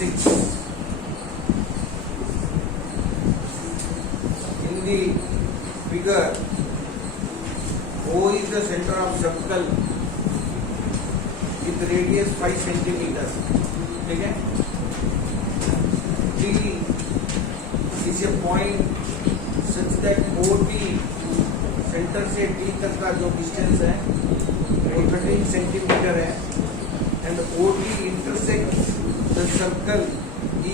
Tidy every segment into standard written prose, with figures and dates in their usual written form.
6. In the figure, O is the center of circle with radius 5 centimeters. ठीक है? D is a point such that OD centre से D तक का जो distance है वो 13 सेंटीमीटर है, and OD intersects the circle E.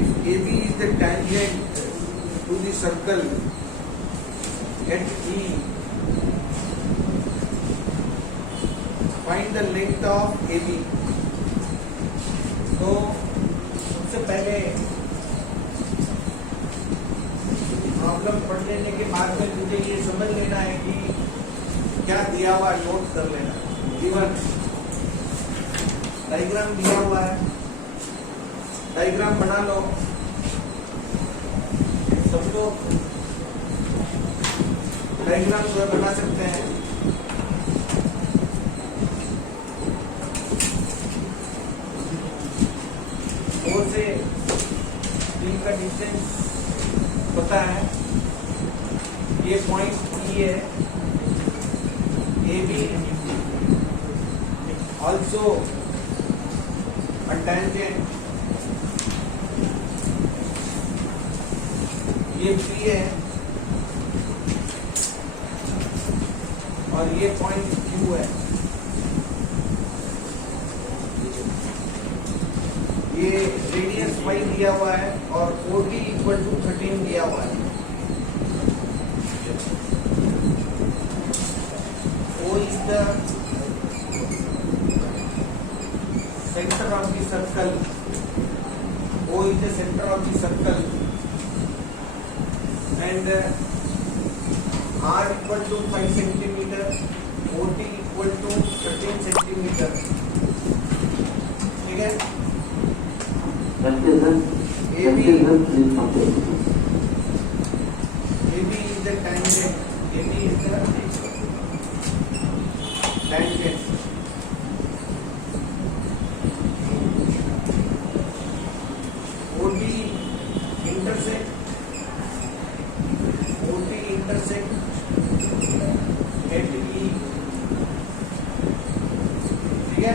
If AB is the tangent to the circle at E, find the length of AB. तो सबसे पहले प्रॉब्लम पढ़ लेने के बाद में मुझे ये समझ लेना है कि क्या दिया हुआ नोट कर लेना। गिवन डायग्राम दिया हुआ है, डायग्राम बना लो सब लोग। डायग्राम जो बना सकते हैं। O से D का डिस्टेंस पता है, ये पॉइंट E है, AB also a tangent, ये P है और ये पॉइंट Q है। ये रेडियस 5 दिया हुआ है और OD इक्वल टू 13 दिया हुआ है। O is the center of the circle. O is the center of the circle, and R equal to 5 centimeter, OD equal to 13 centimeter. ठीक है? AB is the tangent. AB is the tangent. OD intersect at E. ठीक है?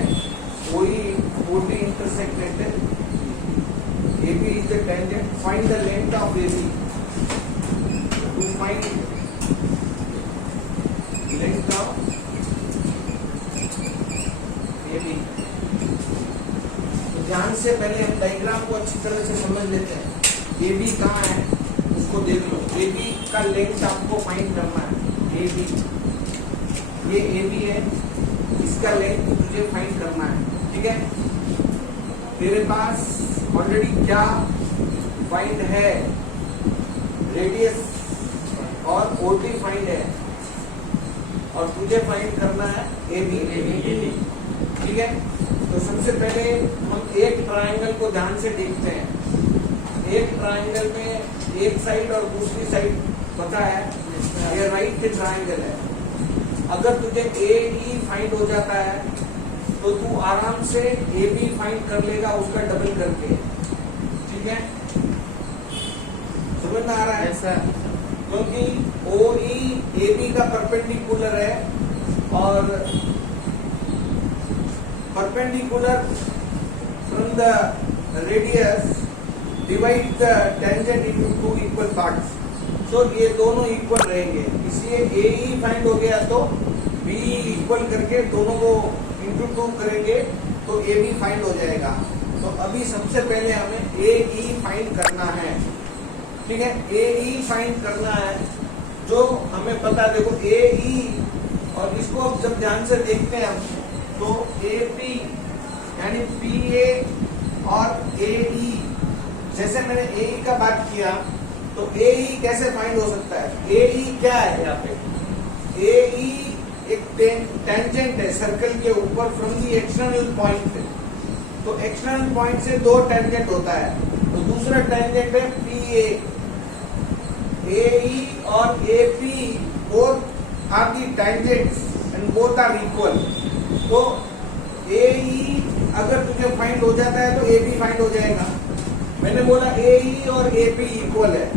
OD intersect at AB is the tangent. Find the length of AB. To find length of AB, तो ध्यान से पहले हम diagram को अच्छी तरह से समझ लेते हैं। AB कहाँ है उसको देख लो। AB का लेंथ आपको फाइंड करना है। AB, ये AB है, इसका लेंथ तुझे फाइंड करना है। ठीक है? तेरे पास ऑलरेडी क्या फाइंड है, रेडियस और OD फाइंड है, और तुझे फाइंड करना है AB। ठीक है? तो सबसे पहले हम एक ट्रायंगल को ध्यान से देखते हैं। एक ट्रायंगल में एक साइड और दूसरी साइड पता है, ये राइट ट्रायंगल है। अगर तुझे AE फाइंड हो जाता है तो तू आराम से AB फाइंड कर लेगा उसका डबल करके। ठीक है? समझ में आ रहा है? क्योंकि OE AB का परपेंडिकुलर है और perpendicular from the radius divide the tangent into 2 equal parts. तो ये दोनों इक्वल रहेंगे, इसलिए AE फाइंड हो गया तो BE इक्वल करके दोनों को इंटू 2 करेंगे तो AB फाइंड हो जाएगा। तो अभी सबसे पहले हमें AE फाइंड करना है। ठीक है? AE फाइंड करना है जो हमें पता। देखो AE, और इसको अब जब ध्यान से देखते हैं हम तो AP यानी PA और AE, जैसे मैंने AE का बात किया तो AE कैसे फाइंड हो सकता है? AE क्या है यहाँ पे? AE एक टेंजेंट है सर्कल के ऊपर फ्रॉम दी एक्सटर्नल पॉइंट। तो एक्सटर्नल पॉइंट से दो टेंजेंट होता है, तो दूसरा टेंजेंट है PA। AE और AP both are the tangents and both are equal. तो AE अगर तुझे फाइंड हो जाता है तो ए बी फाइंड हो जाएगा। मैंने बोला ए ई और ए पी इक्वल है,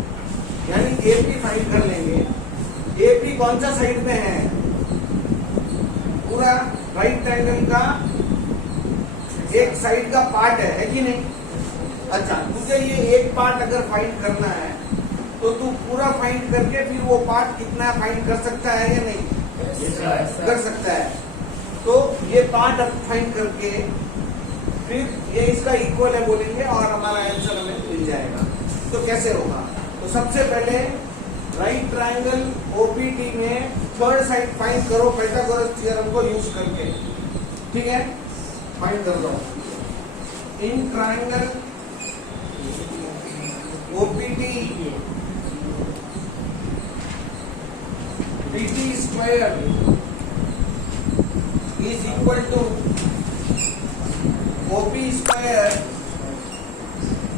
यानी ए पी फाइंड कर लेंगे। ए पी कौन सा साइड में है? पूरा राइट ट्रायंगल का एक साइड का पार्ट है कि नहीं? अच्छा, तुझे ये एक पार्ट अगर फाइंड करना है तो तू पूरा फाइंड करके फिर वो पार्ट कितना फाइंड कर सकता है या नहीं? कर सकता है। तो ये पार्ट अब फाइंड करके फिर ये इसका इक्वल है बोलेंगे और हमारा आंसर हमें मिल जाएगा। तो कैसे होगा? तो सबसे पहले राइट ट्रायंगल ओपीटी में थर्ड साइड फाइंड करो पाइथागोरस थ्योरम को यूज करके। ठीक है, फाइंड कर दो। In triangle OPT PT square is equal to OP square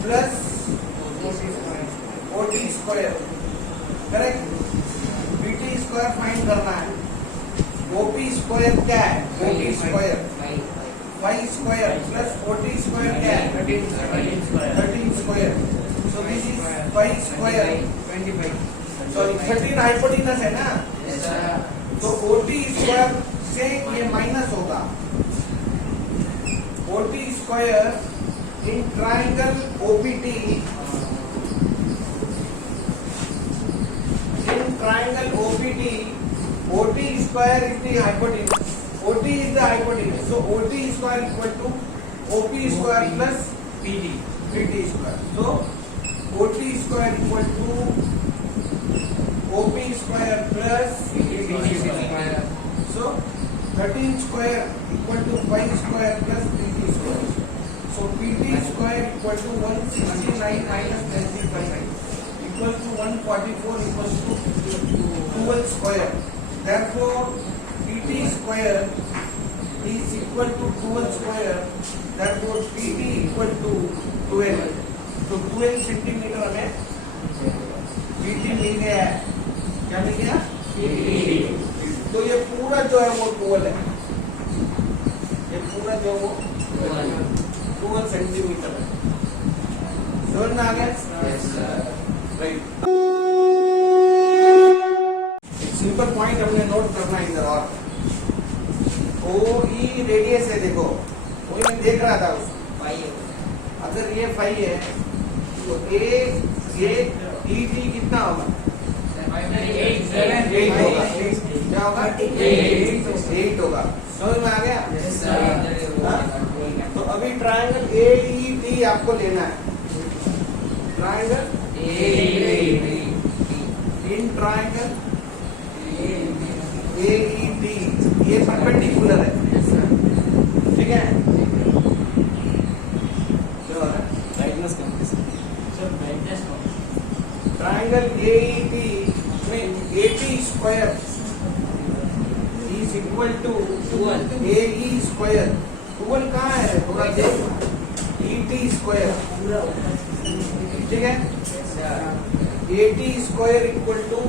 plus OT square, correct? PT square find करना है। OP square क्या है? OT square 5 square plus OT square क्या है? 13 square. So this is 5 square 25. Sorry 13 hypotenuse है ना, तो OT square से ये माइनस होगा। OT square in triangle OPT, in triangle OPT, OT square is the hypotenuse, OT is the hypotenuse, so OT square equal to OP square plus PT square. So OT square equal to OP square plus PT square. So 13 square equal to 5 square plus PT square. So PT square equal to 169 minus 25 equal to 144 equals to 12 square. Therefore PT square is equal to 12 square. Therefore PT equal to 12. तो 12 centimetre हमें PT मिल गया है। क्या मिल गया? तो ये पूरा जो है वो 12 है, ये पूरा जो वो 12 सेंटीमीटर है। समझ में आ गया? राइट। एक सिंपल पॉइंट हमने नोट करना है इधर, और OE रेडियस है, देखो वही मैं देख रहा था उसको। अगर ये 5 है तो ET कितना होगा? 8 होगा। क्या होगा? 8 होगा। समझ में आ गया? तो अभी ट्रायंगल AED आपको लेना है। ट्रायंगल इन ट्रायंगल AED ये परपेंडिकुलर है, ठीक है? ट्रायंगल AED में AT square is equal to 12 AE square. 12 कहाँ है? थोड़ा देखो, ET स्क्वायर, ठीक है? AT square equal to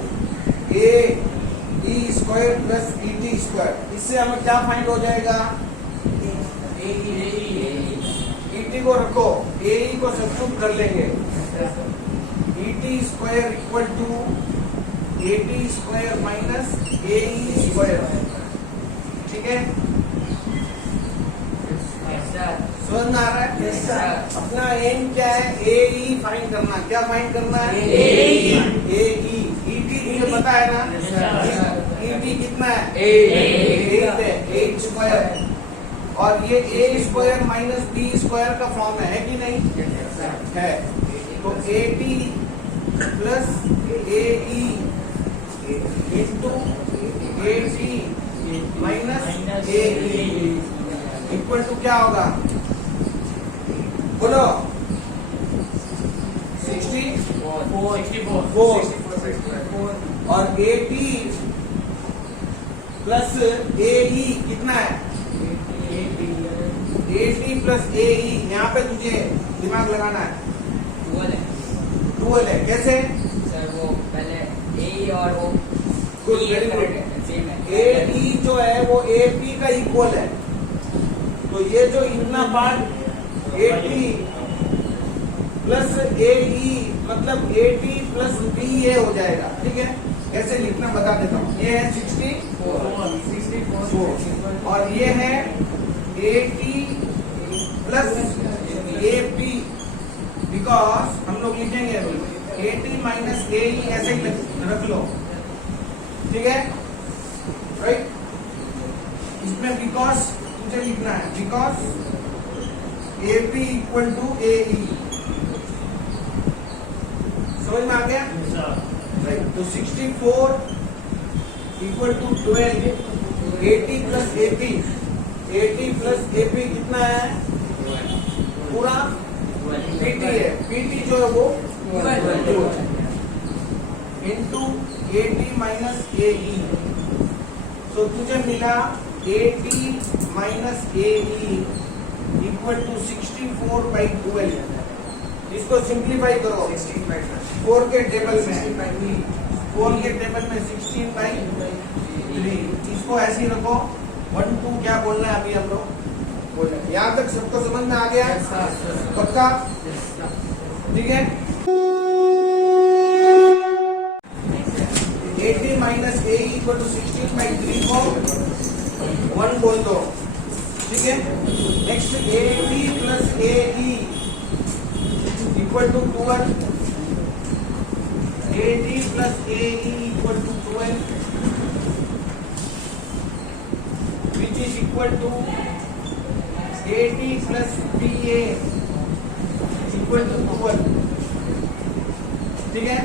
AE square plus ET square. इससे हमें क्या फाइंड हो जाएगा? ET को रखो, AE को सब्स्टिट्यूट कर लेंगे। ET square equal to AT square minus AE square, ठीक है? समझ में आ रहा है? अपना एम क्या है? AE फाइंड करना। क्या फाइंड करना है? AE। ET मुझे पता है ना? ET कितना है? 8 है, 8 स्क्वायर। और ये A square minus B square का फॉर्म है कि नहीं? है। तो AT plus AE into AT minus AE equal to क्या होगा? बोलो। 64 और AT प्लस AE कितना है? AT प्लस AE, यहाँ पे तुझे दिमाग लगाना है। 12 है। कैसे? सर वो पहले ए और वो गुड, वेरी गुड। AE जो है वो AP का इक्वल है, तो ये जो इतना पार्ट AT प्लस AE मतलब AT प्लस BA हो जाएगा, ठीक है। ऐसे लिखना बता देता हूँ। ये है 64 और ये है AT प्लस AP, बिकॉज हम लोग लिखेंगे AT माइनस AE, ऐसे ही रख लो, ठीक है, राइट। इसमें बिकॉज मुझे लिखना है, because AP equal to AE, समझ में आ गया, राइट। तो 64 equal to 12, AT plus AP, AT plus AP कितना है, पूरा PT है, PT जो है वो इंटू AT माइनस AE। तो तुझे मिला AT minus AE equal to 64/12। इसको सिंप्लीफाई करो 4 के टेबल में 16/3। इसको ऐसे ही रखो, 1 2 क्या बोलना है अभी हम लोग बोल रहे हैं। यहाँ तक सबको समझ में आ गया, पक्का, ठीक है। AT minus AE equal to 16/3 को 1 बोल दो, ठीक है। Next AT plus AE equal to 12, AT plus AE equal to 12 which is equal to AT plus BA equal to 12, ठीक है।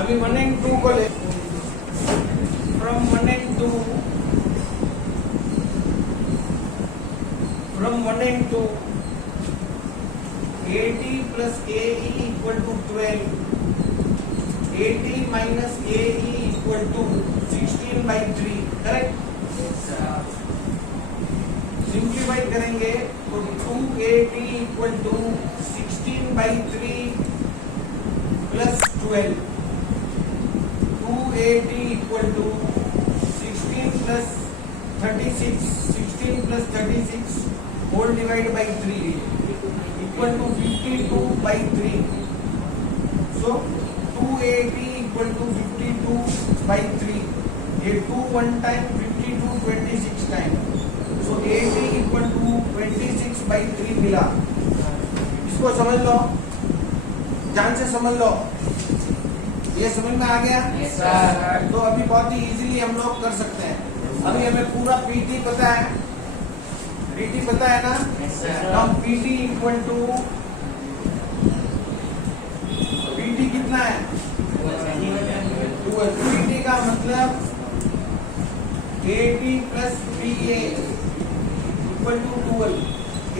अभी 1 and 2 को ले, from 1 and 2 AT plus AE equal to 12, AT minus AE equal to 16/3, correct. Simplify करेंगे तो 2AT equal to 16/3 plus 12, 2AT equal to 16 plus 36 whole divided by 3 equal to 52/3. So 2AT equal to 52/3. ये 2 1 time, 52 26 time. So AT equal to 26/3 मिला। इसको समझ लो, जान से समझ लो, ये समझ में आ गया। Yes, sir. तो अभी बहुत ही इजीली हम लोग कर सकते हैं। अभी हमें पूरा PT पता है, PT पता है ना। Yes, sir. हम PT इक्वल टू PT कितना है, 12। PT का मतलब AT plus BA equal to 12,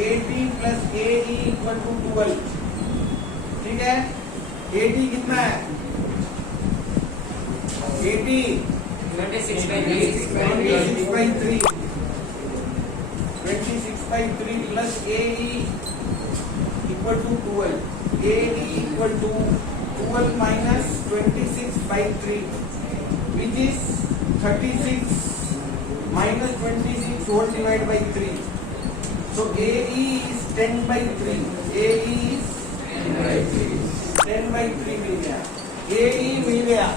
AT plus AE equal to 12, ठीक है। AT कितना है, AT 26/3 plus AE equal to 12, AE equal to 12 minus 26/3 which is 36 minus 26 whole divided by 3. So AE is 10/3, AE is 10/3 मिल गया, AE मिल गया।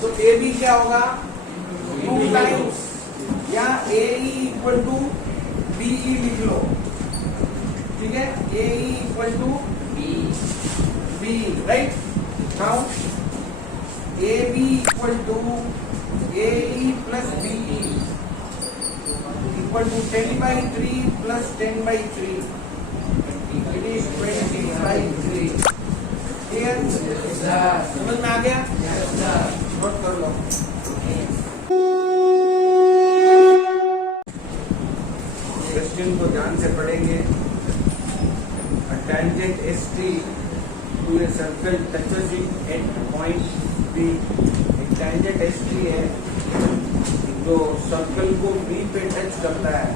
तो AB क्या होगा, 2 times, या AE इक्वल टू BE लिख लो, ठीक है। AE equal to BE, right. Now AB equal to AE plus BE equal to 10/3 plus 10/3, it is 20/3। Clear, समझ में आ गया, नोट कर लो। क्वेश्चन को ध्यान से पढ़ेंगे। Tangent ST to a circle touches it at point B। एक टेंजेंट ST है जो सर्कल को B पे टच करता है,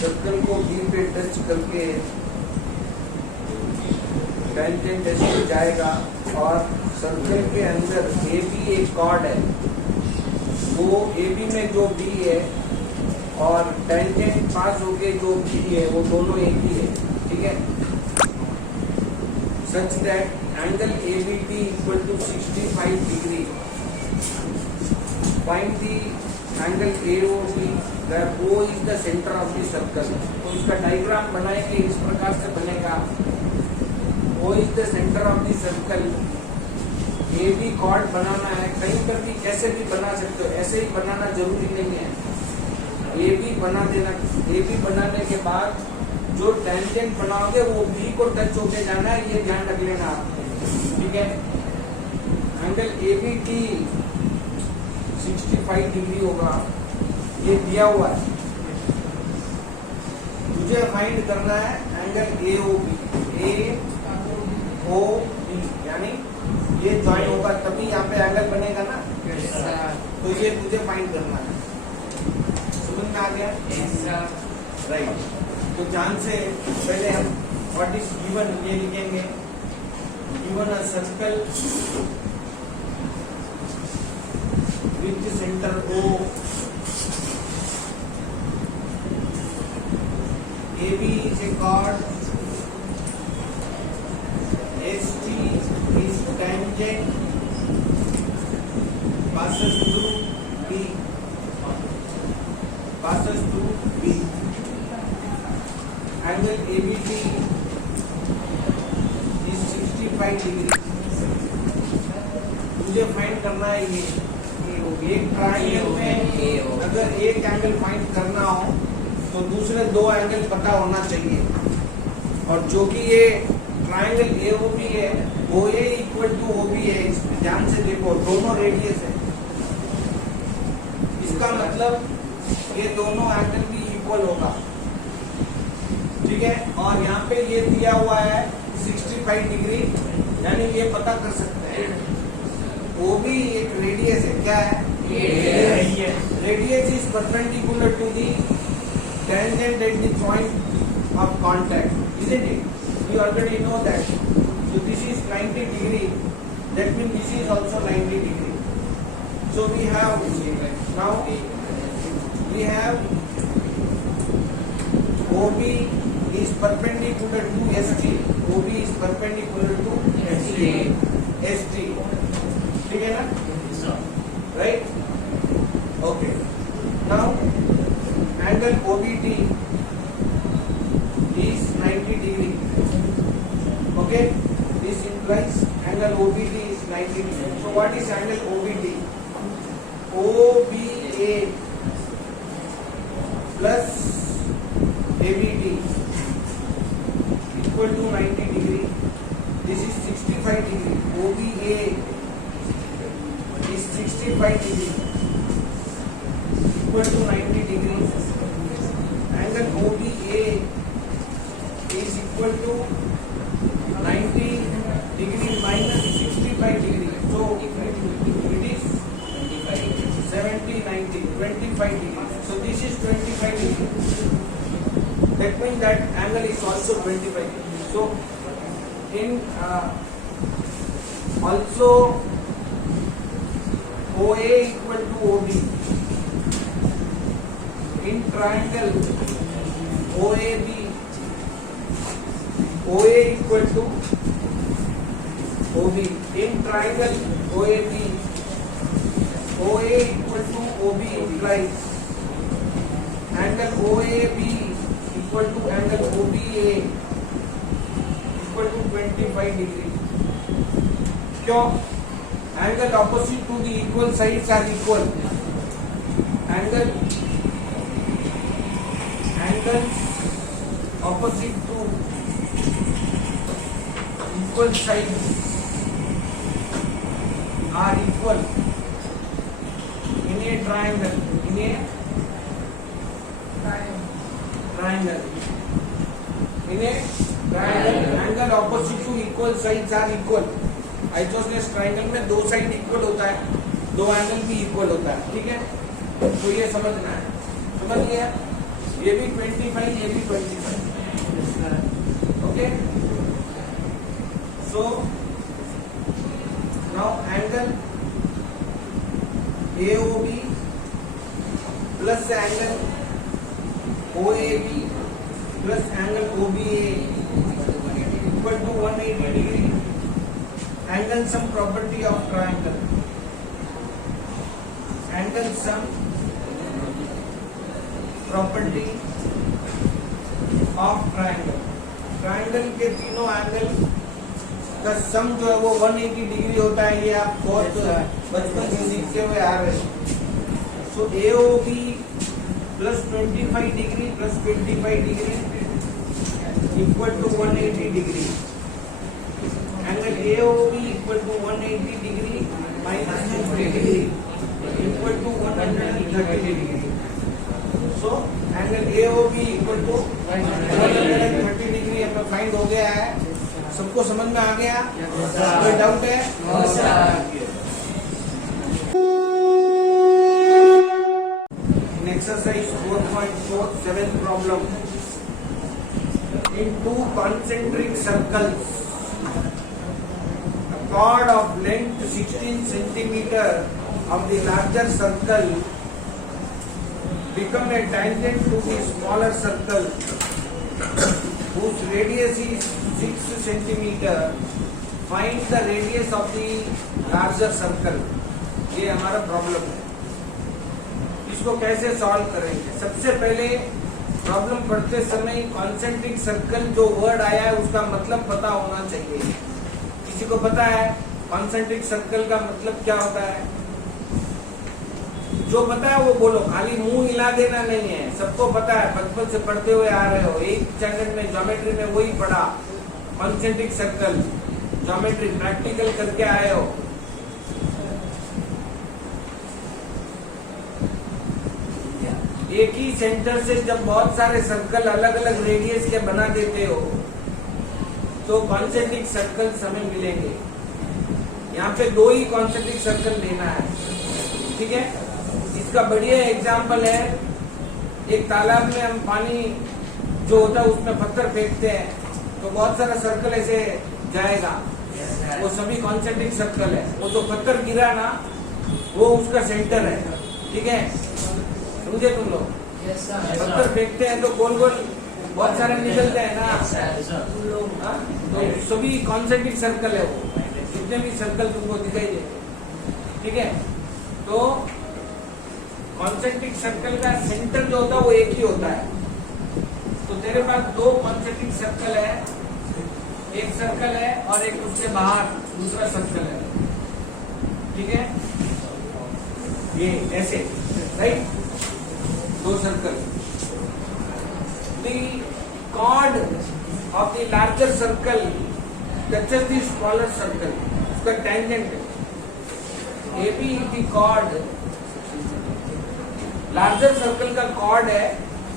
सर्कल को B पे टच करके टेंजेंट ST जाएगा और सर्कल के अंदर AB एक कॉर्ड है, वो वो AB में जो B है और टेंजेंट पास होके जो B है वो दोनों एक ही है, ठीक है। Such that angle ABD equal to 65 degree. Find the angle AOB where O is the center of the circle। तो इसका डायग्राम बनाएंगे, इस प्रकार से बनेगा। O is the center of the circle। AB chord बनाना है, कहीं पर भी कैसे भी बना सकते हो, ऐसे ही बनाना जरूरी नहीं है। AB बना देना। AB बनाने के बाद जो टेंजेंट बनाओगे वो B को टच होके जाना है, ये ध्यान रख लेना आप, ठीक है। एंगल ABD 65 डिग्री होगा, ये दिया हुआ है। मुझे फाइंड करना है एंगल AOB यानी ये ज्वाइन होगा तभी यहाँ पे एंगल बनेगा ना, तो ये मुझे फाइंड करना है। समझ में आ गया? राइट। तो ध्यान से पहले हम व्हाट इज गिवन ये लिखेंगे। Given a circle with centre O, AB is a chord, ST is tangent, passes through B, angle ABD is 65 degree. मुझे फाइंड करना है ये एक ट्रायंगल में अगर एक एंगल फाइंड करना हो तो दूसरे दो एंगल पता होना चाहिए, और जो कि ये ट्रायंगल AOB है OA इक्वल टू OB है। इसमें ध्यान से देखो, दोनों रेडियस है, इसका मतलब ये दोनों एंगल भी इक्वल होगा, ठीक है। और यहाँ पे ये दिया हुआ है 65 डिग्री, यानी ये पता कर सकते हैं OB एक रेडियस है। क्या है? Radius is perpendicular to the tangent at the point of contact, isn't it? We already know that. So this is 90 degree. That means this is also 90 degree. So we have now we have OB is perpendicular to ST. OB is perpendicular to ST. ठीक है ना? Right? Okay. Now angle OBD is 90 degree. Okay, this implies angle OBD is 90 degree. So what is angle OBD? OBA plus ABD equal to 90 degree. This is 65 degree. OBA is 65 degree equal to 90 degrees. Angle OBA is equal to 90 degree minus 65 degree. So it is 70, 90, 25 degree. So this is 25 degree. That means that angle is also 25 degree. So in also OA equal to OB. In triangle OAB, OA equal to OB. In triangle OAB, OA equal to OB implies angle OAB equal to angle OBA equal to 25 degree. क्यों? Angle opposite to the equal sides are equal. Angles opposite to equal sides are equal in a triangle. In a triangle. In a triangle, angle opposite to equal sides are equal. Isosceles triangle में दो side equal होता है, दो angle भी equal होता है, ठीक है। तो ये समझना है, समझ लिया? ये भी 25, ये भी 25, okay. So now angle AOB plus angle OAB plus angle OBA equal to 180 degree. Angle sum property of triangle. Angle sum property of triangle. Triangle के तीनों एंगल का सम जो है वो 180 डिग्री होता है। ये आप बहुत बचपन से सीखते हुए आ रहे हैं। So AOB plus 25 degree plus 25 degree equal to 180 degree. Angle AOB equal to 180 degree minus 50 degree equal to 130 degree. So angle AOB equal to 130 degree हमें फाइंड हो गया है। सबको समझ में आ गया? कोई डाउट है? In exercise 4.4 7th problem, in two concentric circles, a chord of length 16 centimeter of the larger circle become a tangent to the smaller circle whose radius is 6 centimeter. Find the radius of the larger circle. ये हमारा problem है। इसको कैसे solve करेंगे? सबसे पहले problem पढ़ते समय कॉन्सेंट्रिक सर्कल जो वर्ड आया है उसका मतलब पता होना चाहिए। किसी को पता है कॉन्सेंट्रिक सर्कल का मतलब क्या होता है? जो पता है वो बोलो, खाली मुंह हिला देना नहीं है। सबको पता है, बचपन से पढ़ते हुए आ रहे हो। एक स्टैंडर्ड में ज्योमेट्री में वही पढ़ा, कॉन्सेंट्रिक सर्कल ज्योमेट्री प्रैक्टिकल करके आए हो। एक ही सेंटर से जब बहुत सारे सर्कल अलग अलग रेडियस के बना देते हो तो कॉन्सेंट्रिक सर्कल हमें मिलेंगे। यहाँ पे दो ही कॉन्सेंट्रिक सर्कल लेना है, ठीक है। इसका बढ़िया एग्जाम्पल है, एक तालाब में हम पानी जो होता है उसमें पत्थर फेंकते हैं तो बहुत सारा सर्कल ऐसे जाएगा, वो सभी कॉन्सेंट्रिक सर्कल है। वो जो पत्थर गिरा ना वो उसका सेंटर है, ठीक है। समझे तुम लोग? पत्थर फेंकते हैं तो गोल गोल बहुत सारे निकलते हैं ना, तो सभी कॉन्सेंट्रिक सर्कल है। वो जितने भी सर्कल तुमको दिखाई दे, ठीक है। तो कॉन्सेंट्रिक सर्कल का सेंटर जो होता है वो एक ही होता है। तो तेरे पास दो कॉन्सेंट्रिक सर्कल है, एक सर्कल है और एक उससे बाहर दूसरा सर्कल है, ठीक है। ये ऐसे, राइट, दो circle. The chord of the larger circle touches the smaller circle, उसका tangent AB the chord, larger circle का कॉर्ड है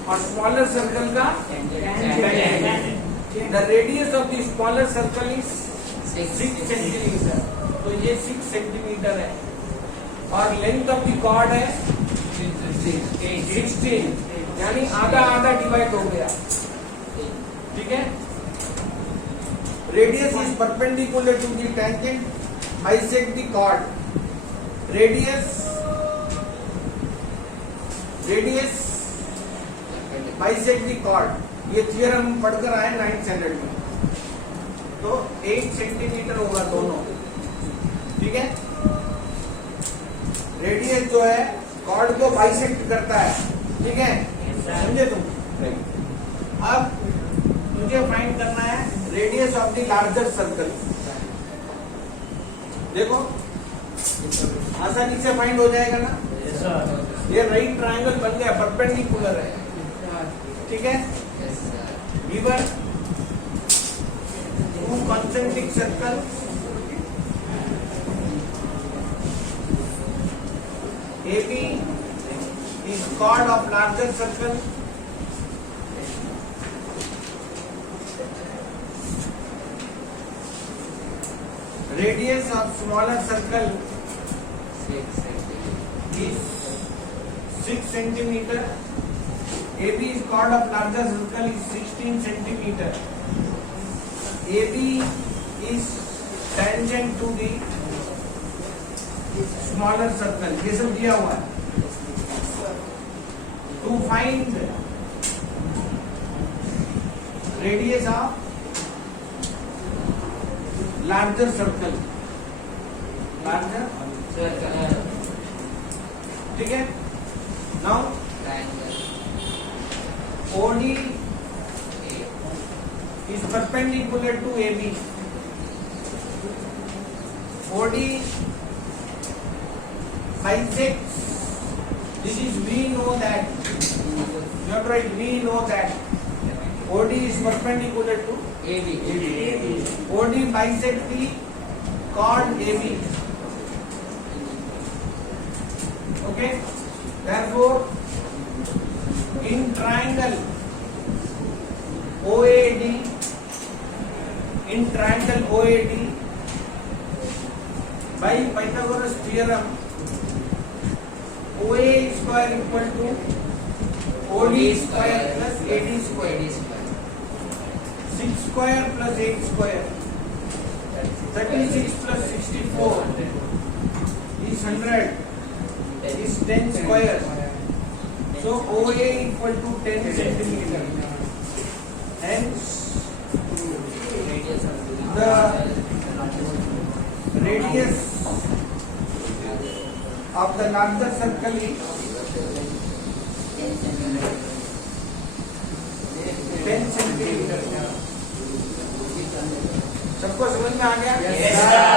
और स्मॉलर सर्कल का tangent. The radius of the smaller circle is 6 centimetre, तो ये 6 सेंटीमीटर है और लेंथ ऑफ द कॉर्ड है 16, यानी आधा आधा डिवाइड हो गया, ठीक है। Radius is perpendicular to the tangent, bisect the chord. Radius bisect the chord, ये थियरम पढ़कर आए 9th स्टैंडर्ड में। तो 8 सेंटीमीटर होगा दोनों, ठीक है। रेडियस जो है कॉर्ड को बाइसेक्ट करता है, ठीक है, समझे तुम? अब मुझे फाइंड करना है radius of the larger circle. देखो आसानी से फाइंड हो जाएगा ना। ये राइट ट्रायंगल बन गया, परपेंडिकुलर है, ठीक है। Given to concentric circle, AB is chord of larger circle, radius of smaller circle is 6 centimeter. AB is chord of larger circle is 16 centimeter. AB is tangent to the smaller circle. ये सब दिया हुआ है। to find radius of larger circle, larger, circle, ठीक है. Now triangle, OD A, is perpendicular to AB. OD bisects. This is, we know that. You have to write, we know that. OD is perpendicular to AB, OD bisects the chord AB. Okay. Therefore, in triangle OAD, by Pythagoras theorem, OA square equal to OD square plus AD square. 6 square plus 8 square. 36 plus 64 is 100. Is 10 square. So OA equal to 10 centimeter. Hence radius of the radius of the larger circle is 10 centimeter. सबको समझ में आ गया? Yes, sir.